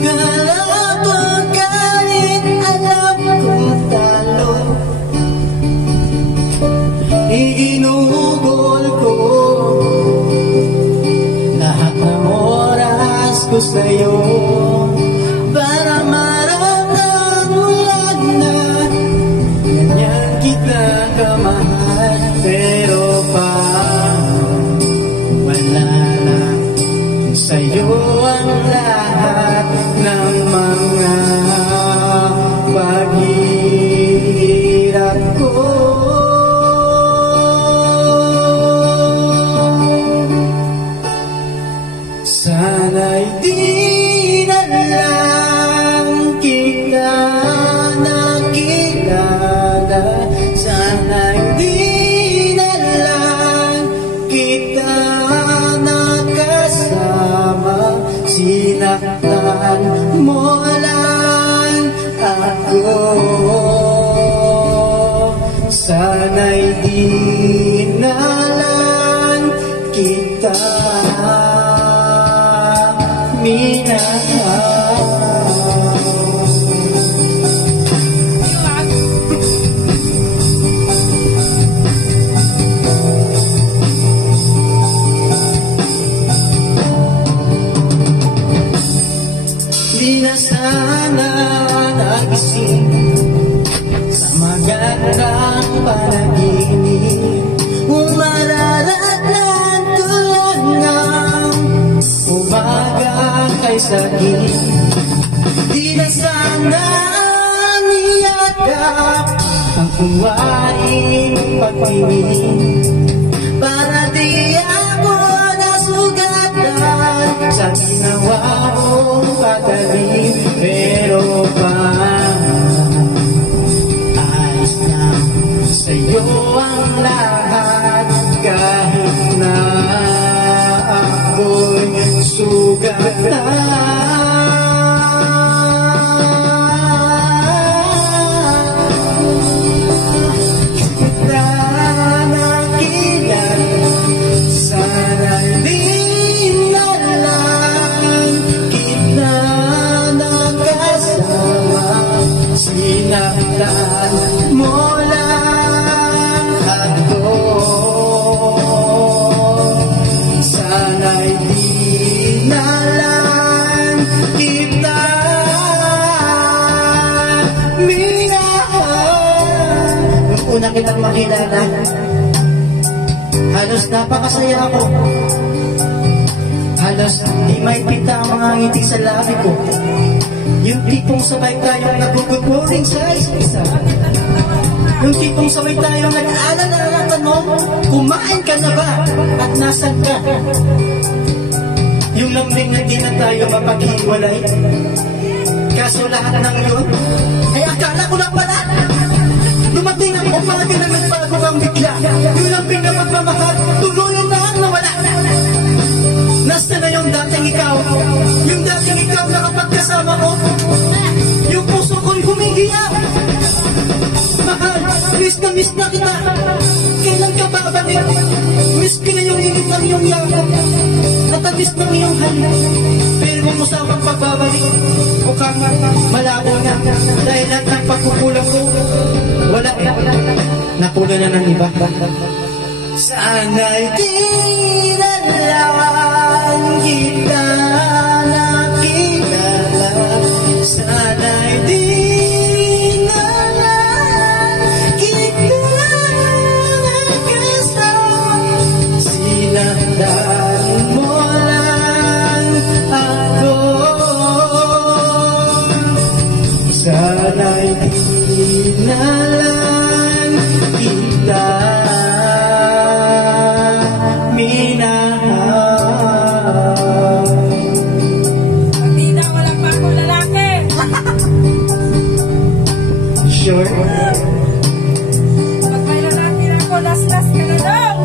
sugal ako kahit alam kong talo. Iginugol ko lahat ng oras ko sa'yo para maramdaman mo lang na ganyan kita kamahal. Pero pa wala na sa'yo ang lahat ng mga paghihirap ko. Sana'y di na lang kita nakilala. Sana'y di na lang kita nakasama. Sinaktan mo lang ako. Sana'y di na lang kita minahal. Di na sana nagising sa magandang panaginip. Umararatnan ko lang ng umaga kay saging. Di na sana niyagap ang uwaing pagtingin para di ako nasugatan sa ginawa mong patalim. Pero pa ayos lang sa'yo ang lahat kahit na ako'y sugatan. Sinaktan mo lang ako. Sana'y di na lang kita minahal. Nung una kitang makilala, halos napakasaya ako. Halos di may pita ang mga ngiti sa labi ko. Yung tipong sabay tayong nag-good morning sa isa't isa. Yung tipong sabay tayong nag-aalala ng tanong, kumain ka na ba at nasan ka? Yung lambing na di na tayo mapaghiwalay. Kaso lahat ng yun ay akala ko lang pala. Dumating ang umaga na nagbago kang bigla. Yung lambing na magmamahal, tuluyan na ang nawala. Nasa na yung dating ikaw? Yung dating ikaw na kapag kasama ko, yung puso ko'y humihiyaw. Mahal, miss na kita. Kailan ka babalik? Miss ko na yung init ng iyong yakap at ang miss ng iyong halik. Pero kung usapang pagbabalik, mukhang malabo na. Dahil lahat ng pagkukulang ko, wala na. Napula na ng iba. Sana'y di na lang kita nakilala. Sana'y di na lang kita nakasama. Sinaktan mo lang ako. Sana'y di na lang kita Sure. Pag may lalaki ako, last ka na daw.